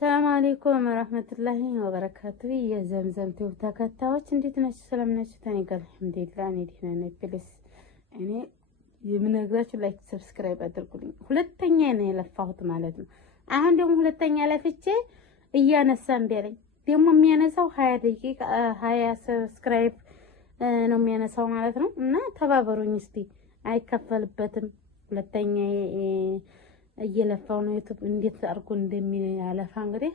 ሰላም አለይኩም ወራህመቱላሂ ወበረካቱ። የዘምዘም ቲዩብ ተከታዮች እንዴት ናችሁ? ሰላም ናችሁ? ተኔ ጋር አልሐምዱሊላህ እኔ ደህና ነኝ። ፕሊስ እኔ የምነግራችሁ ላይክ ሰብስክራይብ አድርጉልኝ። ሁለተኛ ነው የለፋሁት ማለት ነው። አሁን ደግሞ ሁለተኛ ለፍቼ እያነሳ እንዲያለኝ ደግሞ የሚያነሳው 20 ደቂቃ 20 ሰብስክራይብ ነው የሚያነሳው ማለት ነው። እና ተባበሩኝ እስቲ፣ አይከፈልበትም። ሁለተኛ እየለፋው ነው ዩቲዩብ እንዴት አድርጎ እንደሚያለፋ እንግዲህ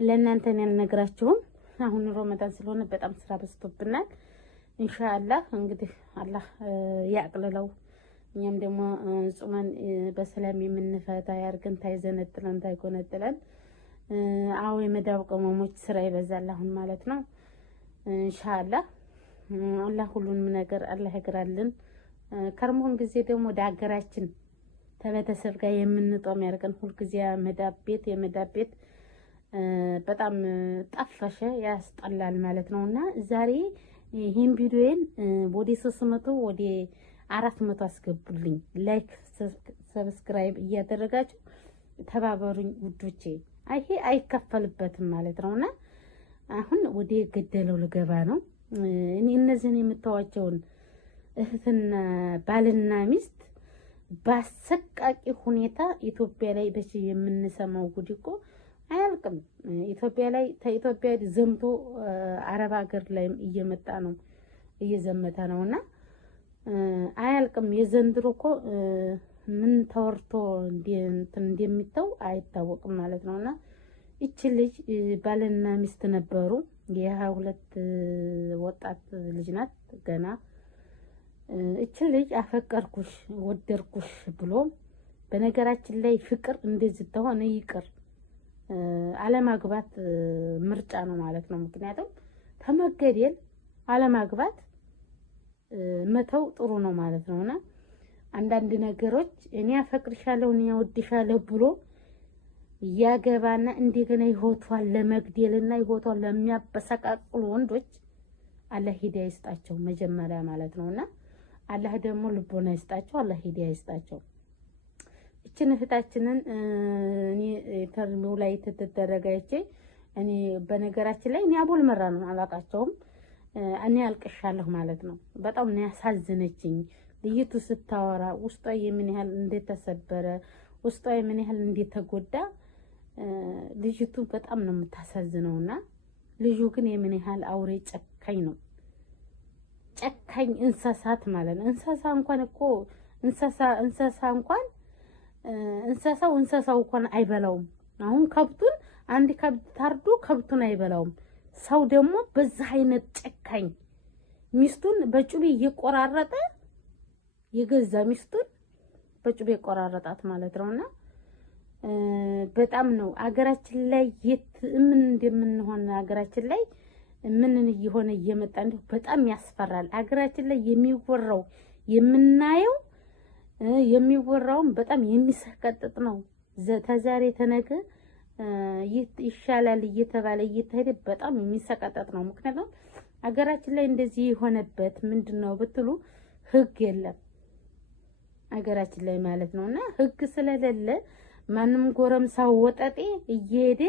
ለእናንተ ያልነግራችሁም። አሁን ረመዳን ስለሆነ በጣም ስራ በዝቶብናል። ኢንሻአላህ እንግዲህ አላህ ያቅልለው፣ እኛም ደግሞ ጾመን በሰላም የምንፈታ ያርገን፣ ታይዘነጥለን ታይቆነጥለን። አዎ የመዳብ ቅመሞች ስራ ይበዛል አሁን ማለት ነው። ኢንሻአላህ አላህ ሁሉንም ነገር አላህ ያግራልን። ከርሞን ጊዜ ደግሞ ወደ ሀገራችን ከቤተሰብ ጋር የምንጦም ያርገን። ሁልጊዜ የመዳብ ቤት በጣም ጠፈሸ ያስጠላል ማለት ነውና ዛሬ ይሄን ቪዲዮዬን ወደ 300 ወደ 400 አስገቡልኝ። ላይክ ሰብስክራይብ እያደረጋችሁ ተባበሩኝ ውዶቼ። ይሄ አይከፈልበትም ማለት ነውና አሁን ወደ ገደለው ልገባ ነው። እኔ እነዚህን የምታዋቸውን እህትና ባልና ሚስት በአሰቃቂ ሁኔታ ኢትዮጵያ ላይ በሺ የምንሰማው ጉድ እኮ አያልቅም። ኢትዮጵያ ላይ ከኢትዮጵያ ዘምቶ አረብ ሀገር ላይም እየመጣ ነው እየዘመተ ነውና አያልቅም። የዘንድሮ እኮ ምን ተወርቶ እንደሚተው አይታወቅም ማለት ነውና እቺ ልጅ ባልና ሚስት ነበሩ። የ22 ወጣት ልጅ ናት ገና። እቺ ልጅ አፈቀርኩሽ ወደርኩሽ ብሎ በነገራችን ላይ ፍቅር እንደዚህ ተሆነ ይቅር አለማግባት ምርጫ ነው ማለት ነው። ምክንያቱም ተመገደል አለማግባት መተው ጥሩ ነው ማለት ነውና አንዳንድ ነገሮች እኔ አፈቅርሻለሁ እኔ ወድሻለሁ ብሎ ያገባና እንደገና ይሆቷል ለመግደልና ይሆቷል ለሚያበሰቃቅሉ ወንዶች አላህ ሂዳያ ይስጣቸው መጀመሪያ ማለት ነውና አላህ ደግሞ ልቦና ይስጣቸው፣ አላህ ሂዳያ ይስጣቸው። እቺን እህታችንን እኔ ተርሚው ላይ ተደረጋይቼ እኔ በነገራችን ላይ እኔ አቦል መራ ነው አላቃቸውም። እኔ አልቅሻለሁ ማለት ነው። በጣም ነው ያሳዝነችኝ ልይቱ ስታወራ ውስጧ የምን ያህል እንደተሰበረ ውስጧ የምን ያህል እንደተጎዳ ልጅቱ በጣም ነው የምታሳዝነውና ልጁ ግን የምን ያህል አውሬ ጨካኝ ነው። ጨካኝ እንስሳት ማለት ነው። እንስሳ እንኳን እኮ እንስሳ እንኳን እንስሳው እንኳን አይበላውም። አሁን ከብቱን አንድ ከብት ታርዶ ከብቱን አይበላውም። ሰው ደግሞ በዛ አይነት ጨካኝ ሚስቱን በጩቤ እየቆራረጠ የገዛ ሚስቱን በጩቤ ቆራረጣት ማለት ነውና በጣም ነው አገራችን ላይ ምን እንደምንሆን አገራችን ላይ ምን እየሆነ እየመጣ እንደው በጣም ያስፈራል። አገራችን ላይ የሚወራው የምናየው የሚወራውም በጣም የሚሰቀጥጥ ነው። ተዛሬ ተነገ ይሻላል እየተባለ እየተሄደ በጣም የሚሰቀጥጥ ነው። ምክንያቱም አገራችን ላይ እንደዚህ የሆነበት ምንድነው ብትሉ ህግ የለም አገራችን ላይ ማለት ነውና ህግ ስለሌለ ማንም ጎረምሳው ወጠጤ እየሄደ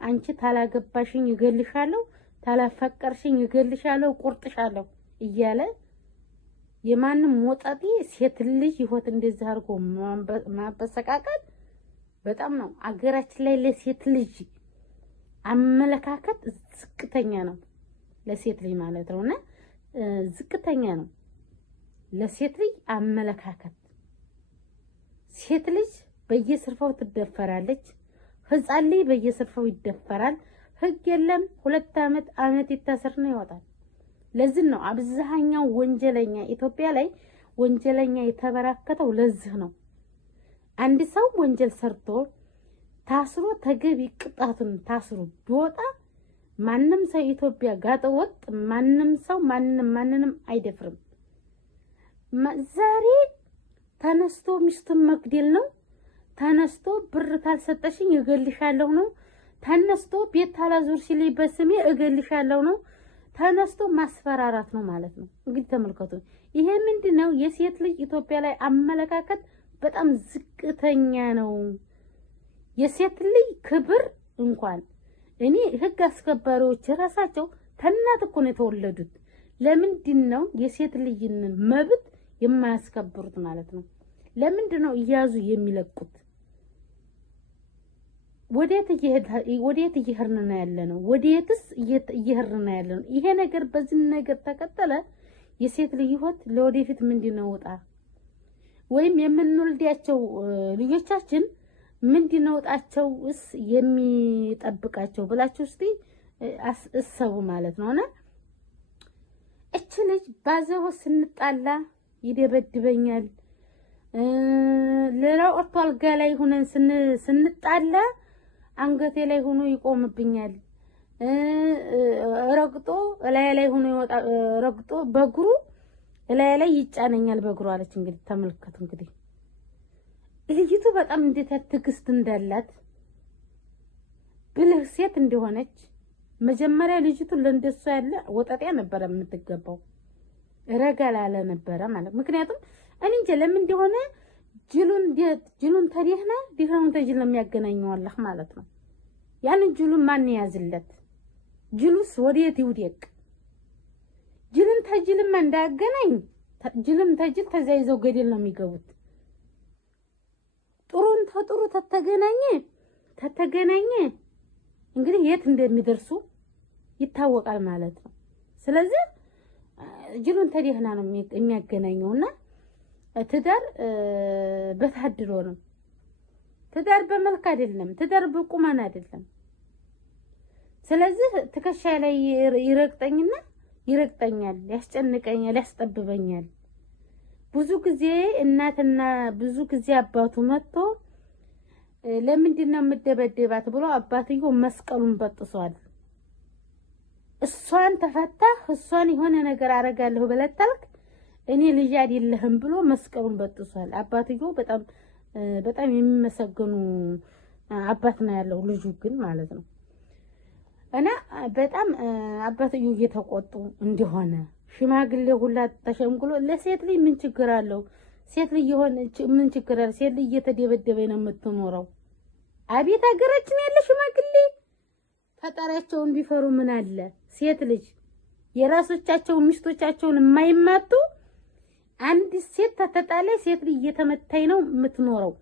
አንቺ ታላገባሽኝ እገልሻለሁ ታላፈቀርሽኝ እገልሻለሁ ቁርጥሻለሁ እያለ የማንም ወጣጤ ሴት ልጅ ህይወት እንደዛ አድርጎ ማበሰቃቀል በጣም ነው። አገራችን ላይ ለሴት ልጅ አመለካከት ዝቅተኛ ነው። ለሴት ልጅ ማለት ነውና ዝቅተኛ ነው ለሴት ልጅ አመለካከት። ሴት ልጅ በየስርፋው ትደፈራለች። ህፃን ልጅ በየስርፋው ይደፈራል። ህግ የለም። 2 ዓመት ይታሰር ነው ይወጣል። ለዚህ ነው አብዛኛው ወንጀለኛ ኢትዮጵያ ላይ ወንጀለኛ የተበራከተው ለዚህ ነው። አንድ ሰው ወንጀል ሰርቶ ታስሮ ተገቢ ቅጣቱን ታስሮ ቢወጣ ማንም ሰው ኢትዮጵያ ጋጠወጥ ማንም ሰው ማንንም አይደፍርም። ዛሬ ተነስቶ ሚስቱን መግደል ነው። ተነስቶ ብር ታልሰጠሽኝ እገልሻለሁ ነው። ተነስቶ ቤት ታላዙር ሲልኝ በስሜ እገልሻለሁ ነው። ተነስቶ ማስፈራራት ነው ማለት ነው። እንግዲህ ተመልከቱ። ይሄ ምንድነው? የሴት ልጅ ኢትዮጵያ ላይ አመለካከት በጣም ዝቅተኛ ነው። የሴት ልጅ ክብር እንኳን እኔ ህግ አስከባሪዎች ራሳቸው ተናት እኮ ነው የተወለዱት። ለምንድን ነው የሴት ልጅን መብት የማያስከብሩት ማለት ነው? ለምንድን ነው እያዙ የሚለቁት? ወዴት እየሄድን ነው ያለነው? ወዴትስ እየሄድን ነው ያለነው? ይሄ ነገር በዚህ ነገር ተከተለ የሴት ልጅ ህይወት ለወደፊት ምንድነው ወጣ ወይም የምንወልዳቸው ልጆቻችን ምንድነው ወጣቸውስ የሚጠብቃቸው ብላችሁ እስቲ አስቡ ማለት ነውና እቺ ልጅ ባዘው ስንጣላ ይደበድበኛል፣ ሌላው ወጥቶ አልጋ ላይ ሆነን ስንጣላ አንገቴ ላይ ሆኖ ይቆምብኛል፣ ረግጦ ላይ ሆኖ ይወጣ ረግጦ በእግሩ ላይ ይጫነኛል በእግሩ አለች። እንግዲህ ተመልከቱ። እንግዲህ ልጅቱ በጣም እንዴት ትዕግስት እንዳላት ብልህ ሴት እንደሆነች መጀመሪያ ልጅቱ ለእንደሷ ያለ ወጣጤ ነበር የምትገባው፣ ረጋ ላለ ነበር ማለት። ምክንያቱም እኔ እንጃ ለምን እንደሆነ ጅሉን ተዲህና ዲህራውን ተጅል የሚያገናኘው አላህ ማለት ነው። ያንን ጅሉን ማን ያዝለት? ጅሉስ ወዴት ይውደቅ? ጅልን ተጅልም እንዳያገናኝ ጅልም ተጅል ተዛይዘው ገደል ነው የሚገቡት። ጥሩን ተጥሩ ተተገናኘ እንግዲህ የት እንደሚደርሱ ይታወቃል ማለት ነው። ስለዚህ ጅሉን ተዲህና ነው የሚያገናኘውና ትዳር በታድሎ ነው። ትዳር በመልክ አይደለም። ትዳር በቁመና አይደለም። ስለዚህ ትከሻ ላይ ይረግጠኛል፣ ያስጨንቀኛል፣ ያስጠብበኛል። ብዙ ጊዜ እናትና ብዙ ጊዜ አባቱ መጥቶ ለምንድን ነው የምደበደባት ብሎ አባትየው መስቀሉን በጥሷል። እሷን ተፈታህ እሷን የሆነ ነገር አረጋለሁ ብለህ ታልክ እኔ ልጅ አይደለህም ብሎ መስቀሉን በጥሷል። አባትየው በጣም የሚመሰገኑ አባት ነው ያለው፣ ልጁ ግን ማለት ነው። እና በጣም አባትየው እየተቆጡ እንደሆነ ሽማግሌ ሁላ ተሸምግሎ ለሴት ልጅ ምን ችግር አለው? ሴት ልጅ ምን ችግር አለው? ሴት ልጅ እየተደበደበ ነው የምትኖረው። አቤት ሀገራችን ያለ ሽማግሌ ፈጣሪያቸውን ቢፈሩ ምን አለ? ሴት ልጅ የራሶቻቸውን ሚስቶቻቸውን የማይማቱ አንድ ሴት ተተጣለ ሴት ልጅ እየተመታኝ ነው የምትኖረው።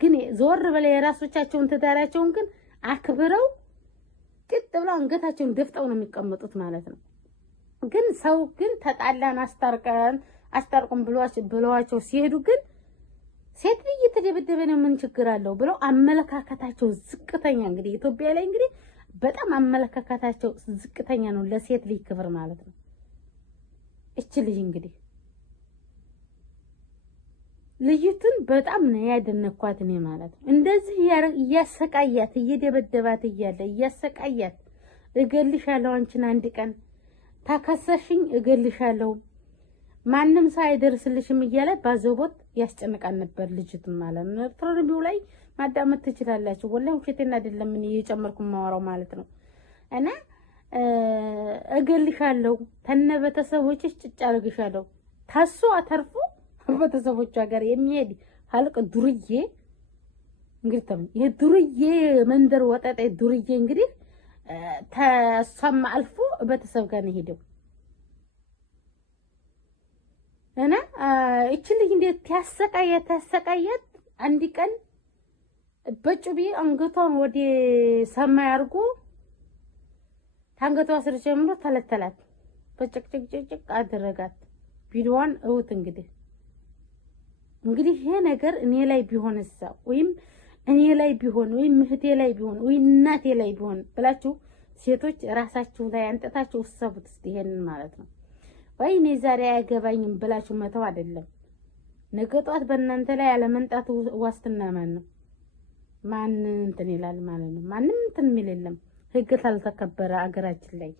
ግን ዞር በላይ የራሶቻቸውን ትዳራቸውን ግን አክብረው ጥጥ ብለው አንገታቸውን ደፍጠው ነው የሚቀመጡት ማለት ነው። ግን ሰው ግን ተጣላን አስታርቁን ብለዋቸው ሲሄዱ ግን ሴት ልጅ እየተደበደበ ነው ምን ችግር አለው ብለው አመለካከታቸው ዝቅተኛ። እንግዲህ ኢትዮጵያ ላይ እንግዲህ በጣም አመለካከታቸው ዝቅተኛ ነው ለሴት ልጅ ክብር ማለት ነው። እቺ ልጅ እንግዲህ ልጅቱን በጣም ነው ያደነኳት እኔ ማለት ነው። እንደዚህ እያሰቃያት እየደበደባት እያለ እያሰቃያት እገልሻለሁ፣ አንቺን አንድ ቀን ታከሰሽኝ እገልሻለሁ፣ ማንም ሰው አይደርስልሽም እያለ ባዘቦት ያስጨንቃል ነበር ልጅቱን ማለት ነው። ፕሮግራሙ ላይ ማዳመጥ ትችላላችሁ። ወላሂ ውሸቴን አይደለም እኔ እየጨመርኩ ማወራው ማለት ነው። እና እገልሻለሁ ተነ ቤተሰቦችሽ ጭጭ አርግሻለሁ ታሱ አተርፉ ቤተሰቦቿ ጋር የሚሄድ ሀልቅ ዱርዬ እንግዲህ ይሄ ዱርዬ መንደር ወጣጤ ዱርዬ እንግዲህ ተሰማ አልፎ ቤተሰብ ጋር ነው ሄደው እና እቺ ልጅ እንዴት ታሰቃያት አንድ ቀን በጩቤ አንገቷን ወደ ሰማይ አርጎ ታንገቷ ስር ጀምሮ ተለተላት፣ በጭቅጭቅ አደረጋት። ቪዲዮዋን እውት እንግዲህ ይሄ ነገር እኔ ላይ ቢሆንሳ ወይም እኔ ላይ ቢሆን ወይም እህቴ ላይ ቢሆን ወይ እናቴ ላይ ቢሆን ብላችሁ ሴቶች ራሳችሁ ላይ አንጠታችሁ ወሰቡት እስቲ ይሄንን ማለት ነው። ወይ እኔ ዛሬ አያገባኝም ብላችሁ መተው አይደለም። ነገ ጧት በእናንተ ላይ ያለመንጣቱ ዋስትና ማን እንትን ይላል ማለት ነው። ማንም እንትን የሚል የለም። ህግ ካልተከበረ አገራችን ላይ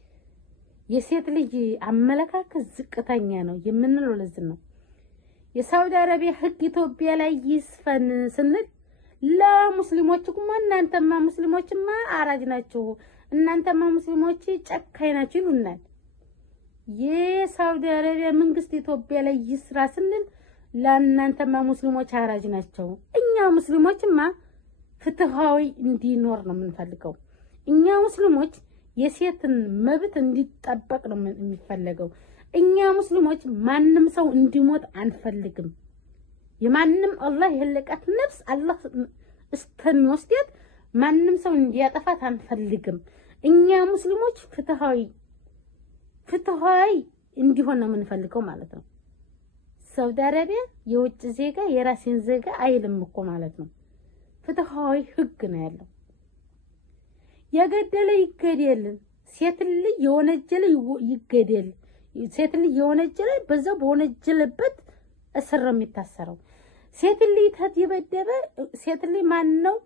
የሴት ልጅ አመለካከት ዝቅተኛ ነው የምንለው ለዚህ ነው። የሳውዲ አረቢያ ህግ ኢትዮጵያ ላይ ይስፈን ስንል ለሙስሊሞች kuma እናንተማ ሙስሊሞችማ አራጅ ናችሁ፣ እናንተማ ሙስሊሞች ጨካኝ ናችሁ ይሉናል። የሳውዲ አረቢያ መንግስት ኢትዮጵያ ላይ ይስራ ስንል ለእናንተማ ሙስሊሞች አራጅ ናቸው። እኛ ሙስሊሞችማ ፍትሃዊ እንዲኖር ነው የምንፈልገው። እኛ ሙስሊሞች የሴትን መብት እንዲጠበቅ ነው የሚፈልገው። እኛ ሙስሊሞች ማንም ሰው እንዲሞት አንፈልግም። የማንም አላህ የለቃት ነፍስ አላህ እስከሚወስዳት ማንም ሰው እንዲያጠፋት አንፈልግም። እኛ ሙስሊሞች ፍትሃዊ እንዲሆን ነው የምንፈልገው ማለት ነው። ሳውዲ አረቢያ የውጭ ዜጋ የራሴን ዜጋ አይልም እኮ ማለት ነው። ፍትሃዊ ህግ ነው ያለው። የገደለ ይገደል፣ ሴት ልጅ የወነጀለ ይገደል። ሴት ልጅ የወነጀለ በዛው በወነጀለበት እስር ነው የሚታሰረው። ሴት ልጅ ተደበደበ፣ ሴት ልጅ ማን ነው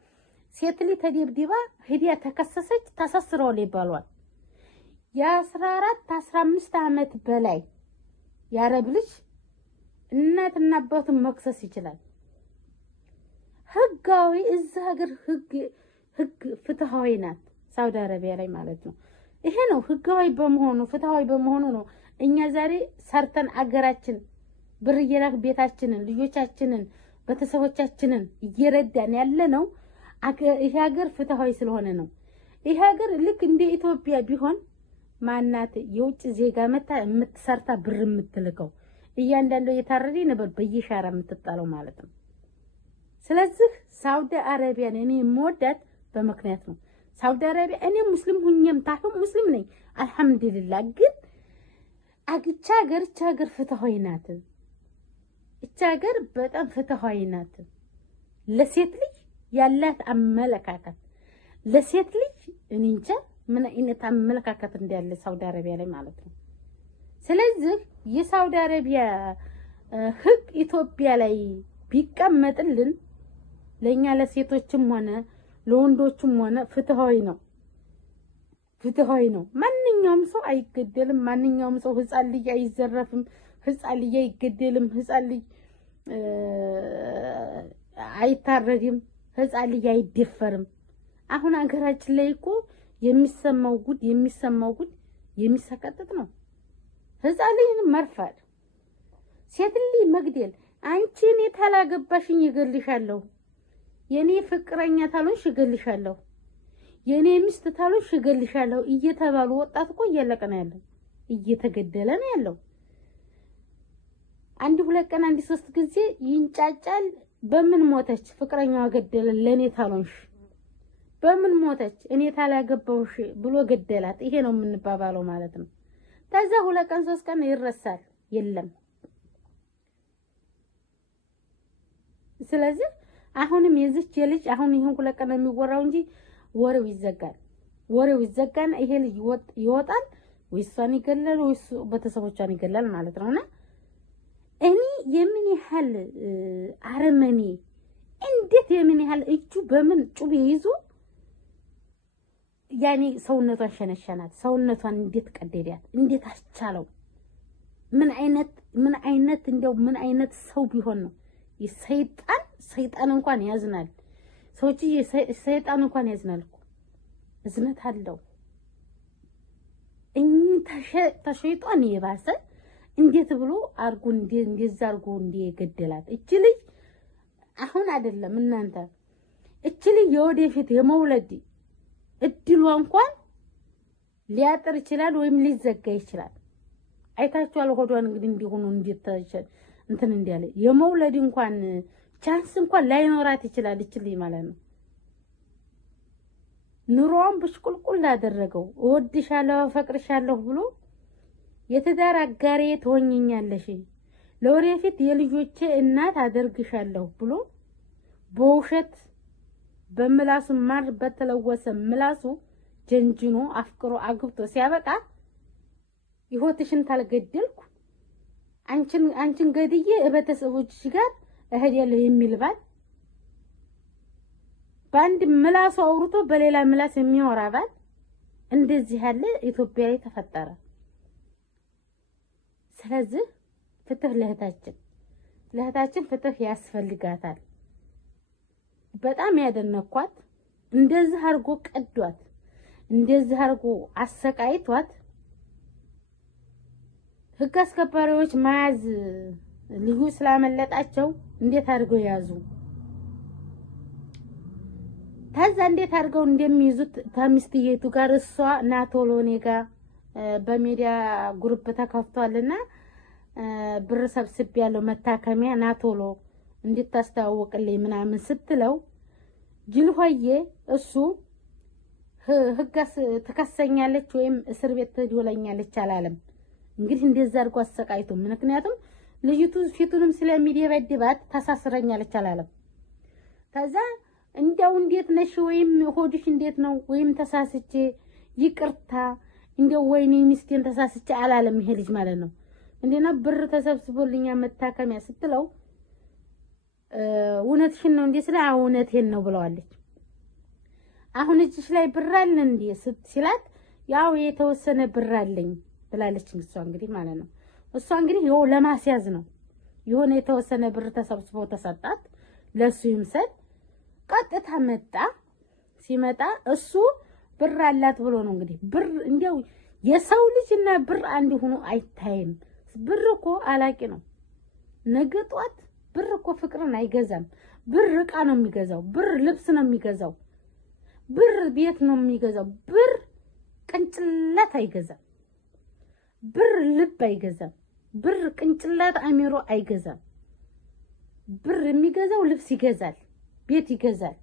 ሴት ልጅ ተደብድባ ሂዲያ ተከሰሰች፣ ታሳስረዋል ይባላል። የ14 15 ዓመት በላይ ያረብ ልጅ እናትና አባቱን መክሰስ ይችላል። ህጋዊ እዛ ሀገር ህግ ፍትሃዊ ናት ሳውዲ አረቢያ ላይ ማለት ነው። ይሄ ነው ህጋዊ በመሆኑ ፍትሃዊ በመሆኑ ነው እኛ ዛሬ ሰርተን አገራችን ብር እየላክ ቤታችንን ልጆቻችንን ቤተሰቦቻችንን እየረዳን ያለ ነው። ይሄ ሀገር ፍትሃዊ ስለሆነ ነው። ይሄ ሀገር ልክ እንደ ኢትዮጵያ ቢሆን ማናት የውጭ ዜጋ መታ የምትሰርታ ብር የምትልከው እያንዳንዱ የታረደ ነበር በየሻራ የምትጣለው ማለት ነው። ስለዚህ ሳውዲ አረቢያን እኔ የምወዳት በምክንያት ነው። ሳውዲ አረቢያ እኔ ሙስሊም ሁኜም ታሁን ሙስሊም ነኝ አልሐምዱሊላህ። ግን እቻ ሀገር ፍትሃዊ ናት። እቻ ሀገር በጣም ፍትሃዊ ናት። ለሴት ልጅ ያላት አመለካከት ለሴት ልጅ እኔ እንጃ ምን አይነት አመለካከት እንዳለ ሳውዲ አረቢያ ላይ ማለት ነው። ስለዚህ የሳውዲ አረቢያ ህግ ኢትዮጵያ ላይ ቢቀመጥልን ለኛ ለሴቶችም ሆነ ለወንዶችም ሆነ ፍትሃዊ ነው። ፍትሃዊ ነው። ማንኛውም ሰው አይገደልም። ማንኛውም ሰው ህፃን ልጅ አይዘረፍም። ህፃን ልጅ አይገደልም። ህፃን ልጅ አይታረድም። ህፃን ልጅ አይደፈርም። አሁን ሀገራችን ላይ እኮ የሚሰማው ጉድ የሚሰቀጥጥ ነው። ህፃን ልጅን መርፋት፣ ሴት ልጅ መግደል። አንቺ እኔ ታላገባሽኝ ይገልሻለሁ፣ የኔ ፍቅረኛ ታሎሽ ይገልሻለሁ፣ የኔ ሚስት ታሎሽ ይገልሻለሁ እየተባሉ ወጣት እኮ እያለቀ ነው ያለው፣ እየተገደለ ነው ያለው። አንድ ሁለት ቀን አንድ ሶስት ጊዜ ይንጫጫል። በምን ሞተች ፍቅረኛዋ ገደለ ለኔ ታሎሽ፣ በምን ሞተች እኔ ታላገባውሽ ብሎ ገደላት። ይሄ ነው የምንባባለው ማለት ነው። ከዛ ሁለት ቀን ሶስት ቀን ይረሳል፣ የለም። ስለዚህ አሁንም የዚች የልጅ አሁን ይሄን ሁለት ቀን የሚወራው እንጂ ወሬው ይዘጋና ይሄ ልጅ ይወጣል፣ ወይ እሷን ይገላል ወይ ቤተሰቦቿን ይገላል ማለት ነውና እኔ የምን ያህል አረመኔ እንዴት የምን ያህል እጁ በምን ጩቤ ይዞ ያኔ ሰውነቷን ሸነሸናት፣ ሰውነቷን እንዴት ቀደዳት፣ እንዴት አስቻለው? ምን አይነት እንደው ምን አይነት ሰው ቢሆን ነው? ሰይጣን እንኳን ያዝናል። ሰዎች ሰይጣን እንኳን ያዝናል እኮ እዝነት አለው። ተሸይጣን የባሰ እንዴት ብሎ አርጎ እንደዛ አርጎ እንደገደላት እቺ ልጅ አሁን አይደለም እናንተ እቺ ልጅ የወደፊት የመውለድ እድሏ እንኳን ሊያጥር ይችላል ወይም ሊዘጋ ይችላል። አይታችኋል ሆዷን እንግዲህ እንዲሆኑ እንዲተቸ እንትን እንዲያለ የመውለድ እንኳን ቻንስ እንኳን ላይኖራት ይችላል እቺ ልጅ ማለት ነው። ኑሮዋን ብሽቁልቁል አደረገው። እወድሻለሁ አፈቅርሻለሁ ብሎ የትዳር አጋሬ ትሆኝኛለሽ፣ ለወደፊት የልጆቼ እናት አደርግሻለሁ ብሎ በውሸት በምላሱ ማር በተለወሰ ምላሱ ጀንጅኖ አፍቅሮ አግብቶ ሲያበቃ ይሆትሽን ታልገደልኩ አንቺን ገድዬ ቤተሰቦችሽ ጋር እሄዳለሁ የሚል ባል በአንድ ምላሱ አውርቶ በሌላ ምላስ የሚያወራ ባል እንደዚህ ያለ ኢትዮጵያ ላይ ተፈጠረ። ስለዚህ ፍትህ ለእህታችን ፍትህ ያስፈልጋታል። በጣም ያደነኳት እንደዚህ አርጎ ቀዷት፣ እንደዚህ አርጎ አሰቃይቷት ህግ አስከባሪዎች መያዝ ልዩ ስላመለጣቸው እንዴት አድርገው ያዙ? ታዛ እንዴት አድርገው እንደሚይዙት ተሚስትየቱ ጋር እሷ ናቶሎኔ ጋር በሚዲያ ግሩፕ ተከፍቷልና ብር ሰብስብ ያለው መታከሚያ ናቶሎ እንድታስተዋውቅልኝ ምናምን ስትለው ጅልሆዬ እሱ ህጋስ ተከሰኛለች ወይም እስር ቤት ትዶለኛለች አላለም። እንግዲህ እንደዛ አድርጎ አሰቃይቶ ምክንያቱም ልጅቱ ፊቱንም ስለሚደበድባት ታሳስረኛለች አላለም። ታዛ እንደው እንዴት ነሽ ወይም ሆድሽ እንዴት ነው ወይም ተሳስቼ ይቅርታ እንደው ወይኔ ሚስቴን ተሳስቼ አላለም። ይሄ ልጅ ማለት ነው እንዴና ብር ተሰብስቦልኛ መታከሚያ ስትለው እውነትሽን ነው እንዴ ስለ እውነቴን ነው ብለዋለች። አሁን እጅሽ ላይ ብር አለ እንዴ ሲላት ያው የተወሰነ ብር አለኝ ብላለች። እሷ እንግዲህ ማለት ነው እሷ እንግዲህ ይኸው ለማስያዝ ነው የሆነ የተወሰነ ብር ተሰብስቦ ተሰጣት ለሱ ይምሰል። ቀጥታ መጣ። ሲመጣ እሱ ብር አላት ብሎ ነው እንግዲህ ብር እንዴው የሰው ልጅና ብር አንድ ሆኖ አይታይም። ብር እኮ አላቂ ነው። ነገ ጧት ብር እኮ ፍቅርን አይገዛም። ብር ዕቃ ነው የሚገዛው። ብር ልብስ ነው የሚገዛው። ብር ቤት ነው የሚገዛው። ብር ቅንጭላት አይገዛም። ብር ልብ አይገዛም። ብር ቅንጭላት አሚሮ አይገዛም። ብር የሚገዛው ልብስ ይገዛል፣ ቤት ይገዛል፣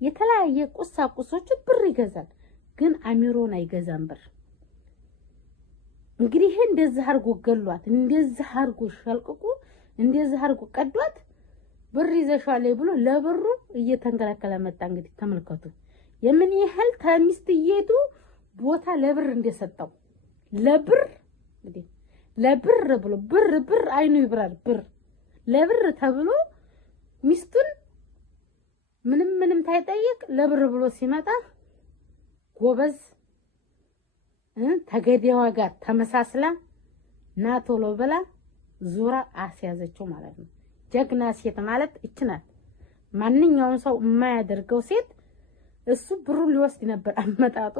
የተለያየ ቁሳቁሶች ብር ይገዛል። ግን አሚሮን አይገዛም ብር። እንግዲህ ይሄ እንደዚህ አርጎ ገሏት፣ እንደዚህ አርጎ ሸልቅቁ፣ እንደዚህ አርጎ ቀዷት። ብር ይዘሻል ብሎ ለብሩ እየተንከላከለ መጣ። እንግዲህ ተመልከቱ የምን ያህል ተሚስትየቱ ቦታ ለብር እንደሰጠው። ለብር እንግዲህ ለብር ብሎ ብር አይኑ ይብራል። ብር ለብር ተብሎ ሚስቱን ምንም ታይጠይቅ ለብር ብሎ ሲመጣ ጎበዝ ተገዴዋ ጋር ተመሳስላ ናቶሎ ብላ ዙራ አስያዘችው ማለት ነው። ጀግና ሴት ማለት እቺ ናት። ማንኛውም ሰው የማያደርገው ሴት እሱ ብሩን ሊወስድ ነበር አመጣጡ።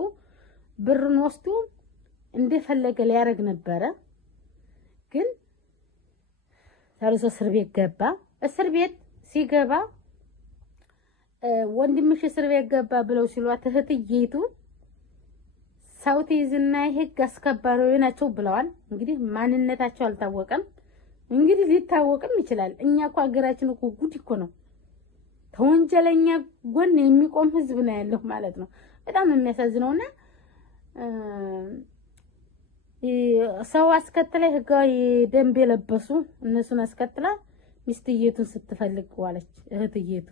ብሩን ወስዶ እንደፈለገ ሊያረግ ነበረ። ግን ታርሶ እስር ቤት ገባ። እስር ቤት ሲገባ ወንድምሽ እስር ቤት ገባ ብለው ሲሏት እህትዬቱ ሰው ትይዝና የህግ አስከባሪዎች ናቸው ብለዋል። እንግዲህ ማንነታቸው አልታወቀም። እንግዲህ ሊታወቅም ይችላል። እኛ እኮ ሀገራችን እኮ ጉድ እኮ ነው። ተወንጀለኛ ጎን የሚቆም ህዝብ ነው ያለው ማለት ነው። በጣም የሚያሳዝነውና ሰው አስከትላ ህጋዊ ደንብ የለበሱ እነሱን አስከትላ ሚስትየቱን ስትፈልግ ዋለች። እህትየቱ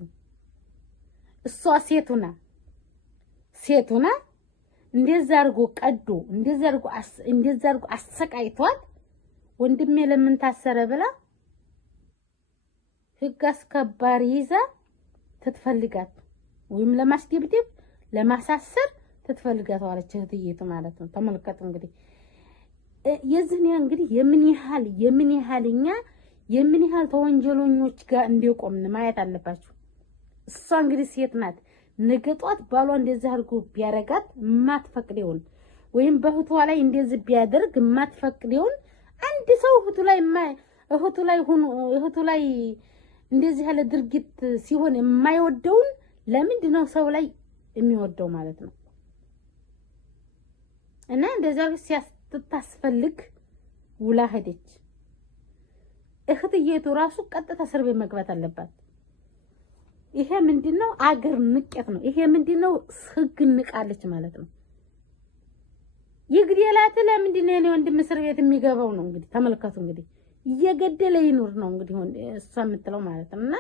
እሷ ሴቱና እንደዛ አርጎ ቀዶ እንደዛ አርጎ አሰቃይቷት ወንድሜ ለምን ታሰረ ብላ ህግ አስከባሪ ይዛ ትትፈልጋት ወይም ለማስደብደብ ለማሳሰር ትትፈልጋት ዋለች እህትየቱ ማለት ነው። ተመልከቱ እንግዲህ የዚህን እንግዲህ የምን ያህል ተወንጀለኞች ጋር እንደቆምን ማየት አለባችሁ። እሷ እንግዲህ ሴት ናት። ነገ ጧት ባሏ እንደዛ አድርጎ ቢያረጋት ማትፈቅደውን ወይም በእህቷ ላይ እንደዚህ ቢያደርግ ማትፈቅደውን አንድ ሰው እህቱ ላይ እንደዚህ ያለ ድርጊት ሲሆን የማይወደውን ለምንድን ነው ሰው ላይ የሚወደው ማለት ነው? እና እንደዛ ሲያስታስፈልግ ውላ ሄደች። እህትየቱ ራሱ ቀጥታ እስር ቤት መግባት አለባት። ይሄ ምንድነው? አገር ንቀት ነው። ይሄ ምንድነው? ህግ ንቃለች ማለት ነው። ይግደላት ለምንድነው የኔ ወንድም እስር ቤት የሚገባው ነው? እንግዲህ ተመልከቱ። እንግዲህ እየገደለ ይኑር ነው እንግዲህ እሷ የምትለው ማለት ነውና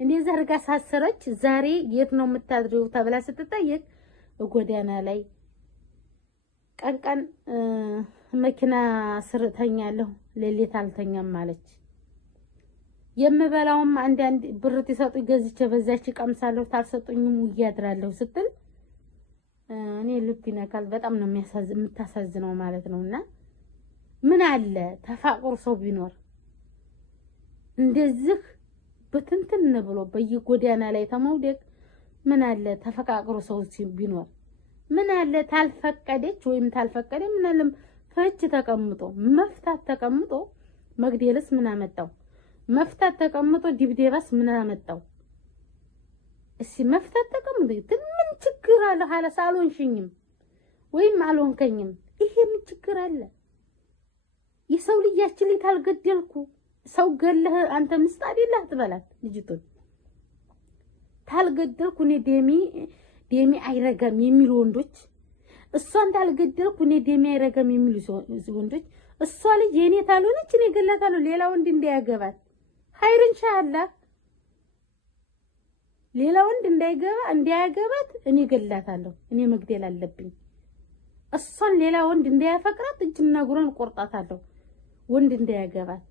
እንደዛ አድርጋ ሳሰረች። ዛሬ የት ነው የምታድሪው ተብላ ስትጠየቅ ጎዳና ላይ ቀን መኪና ስር ተኛለሁ ሌሊት አልተኛም ማለች። የምበላውም አንድ ብር ትሰጡ ገዝቼ በዛች ቀምሳለሁ ታልሰጡኝም ያድራለሁ ስትል እኔ ልብ ይነካል። በጣም ነው የምታሳዝነው ማለት ነውና ምን አለ ተፋቅሮ ሰው ቢኖር እንደዚህ በትንትን ብሎ በየጎዳና ላይ ተመውደቅ። ምን አለ ተፈቃቅሮ ሰው ቢኖር ምን አለ ታልፈቀደች ወይም ታልፈቀደ ምን አለ ፍች ተቀምጦ መፍታት ተቀምጦ መግደልስ ምን አመጣው? መፍታት ተቀምጦ ዲብዴባስ ምን አመጣው? እሺ መፍታት ተቀም ምን ችግር አለ? ሐላስ አልሆንሽኝም ወይም አልሆንከኝም። ይሄ ምን ችግር አለ? የሰው ልጃችን ላይ ታልገደልኩ ሰው ገለህ አንተ ምስጥ አይደለህ ትበላት ልጅቱን ታልገደልኩ እኔ ደሜ አይረጋም የሚሉ ወንዶች እሷን ታልገደልኩ እኔ ደሜ አይረጋም የሚሉ ወንዶች እሷ ልጅ የኔ ታልሆነች እኔ ገላታለሁ ሌላ ወንድ እንዳያገባት ሀይር ኢንሻአላህ ሌላ ወንድ እንዳያገባት እኔ ገላታለሁ እኔ መግደል አለብኝ እሷን ሌላ ወንድ እንዳያፈቅራት እጅና እግሯን ቆርጣታለሁ ወንድ እንዳያገባት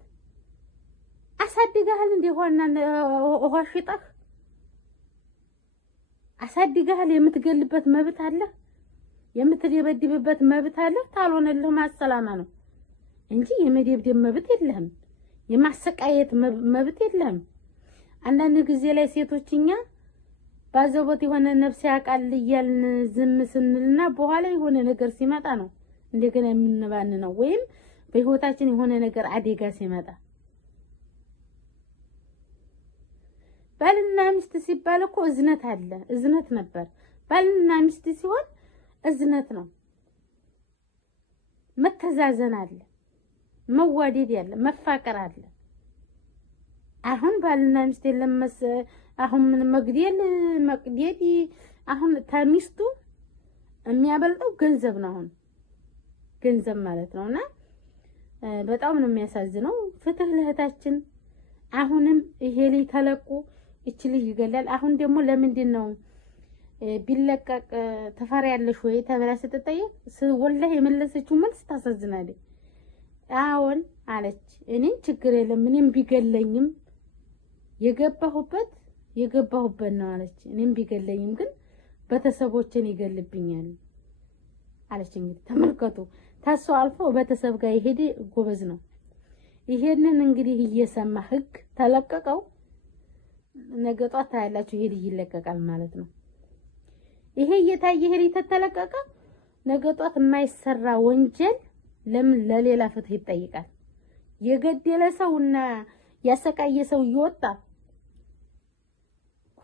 አሳድጋህል እንደሆነ ወሽጣህ አሳድጋህል የምትገልበት መብት አለ የምትደበድብበት መብት አለ ታልሆነልህ ማሰላማ ነው እንጂ የመደብደብ መብት የለህም የማሰቃየት መብት የለህም አንዳንድ ጊዜ ላይ ሴቶችኛ ባዘቦት የሆነ ነፍስ ያቃል ይያልን ዝም ስንልና በኋላ የሆነ ነገር ሲመጣ ነው እንደገና የምንባን ነው ወይም በህይወታችን የሆነ ነገር አደጋ ሲመጣ ባልና ሚስት ሲባል እኮ እዝነት አለ እዝነት ነበር ባልና ሚስት ሲሆን እዝነት ነው መተዛዘን አለ መዋደድ ያለ መፋቀር አለ አሁን ባልና ሚስት ለምስ አሁን ምን መቅደድ አሁን ታሚስቱ የሚያበልጠው ገንዘብ ነው አሁን ገንዘብ ማለት ነውና በጣም ነው የሚያሳዝነው ፍትህ ለህታችን አሁንም ይሄ ላይ ተለቁ እቺ ልጅ ይገላል አሁን ደግሞ ለምንድን ነው ቢለቀቅ ተፈሪያለሽ ወይ ተብላ ስትጠየቅ ወላሂ የመለሰችው መልስ ታሳዝናለች አዎን አለች እኔ ችግር የለም ምንም ቢገለኝም የገባሁበት ነው አለች እኔም ቢገለኝም ግን በተሰቦችን ይገልብኛል አለች እንግዲህ ተመልከቱ ታሷ አልፎ በተሰብ ጋር ይሄድ ጎበዝ ነው ይሄንን እንግዲህ እየሰማ ህግ ተለቀቀው ነገጧት ታያላችሁ ይሄድ ይለቀቃል ማለት ነው ይሄ እየታየ ይሄድ ተተለቀቀ ነገጧት የማይሰራ ወንጀል ለምን ለሌላ ፍትህ ይጠይቃል የገደለ ሰውና ያሰቃየ ሰው ይወጣ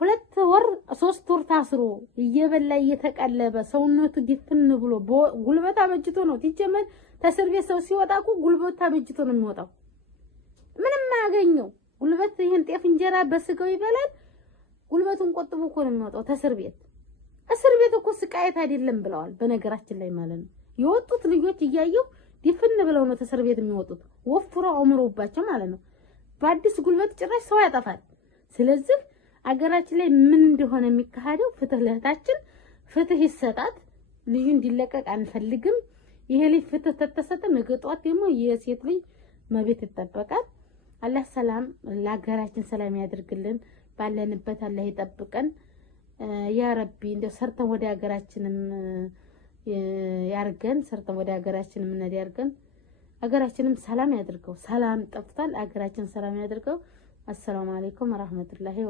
2 ወር 3 ወር ታስሮ እየበላ እየተቀለበ ሰውነቱ ዲፍን ብሎ ጉልበታ በጅቶ ነው ትጀመን ተስር ቤት ሰው ሲወጣኩ ጉልበታ በጅቶ ነው የሚወጣው ምንም ማያገኘው ጉልበት ይሄን ጤፍ እንጀራ በስጋው ይበላል ጉልበቱን ቆጥቦ እኮ ነው የሚወጣው ተስር ቤት እኮ ስቃየት አይደለም ብለዋል በነገራችን ላይ ማለት ነው የወጡት ልጆች እያየው ዲፍን ብለው ነው ተስር ቤት የሚወጡት ወፍሮ አምሮባቸው ማለት ነው በአዲስ ጉልበት ጭራሽ ሰው ያጠፋል ስለዚህ አገራችን ላይ ምን እንደሆነ የሚካሄደው ፍትህ ለህታችን ፍትህ ይሰጣት ልጅ እንዲለቀቅ አንፈልግም ይሄ ልጅ ፍትህ ተተሰጠ ነገጧት ደግሞ የሴት ልጅ መብት ይጠበቃል አላህ ሰላም ለሀገራችን ሰላም ያድርግልን ባለንበት አላህ ይጠብቀን ያ ረቢ እንደው ሰርተን ወደ ሀገራችንም ያርገን ሰርተን ወደ ሀገራችንም እንደ ያርገን ሀገራችንም ሰላም ያድርገው ሰላም ጠፍቷል ሀገራችን ሰላም ያድርገው አሰላሙ አለይኩም ወራህመቱላሂ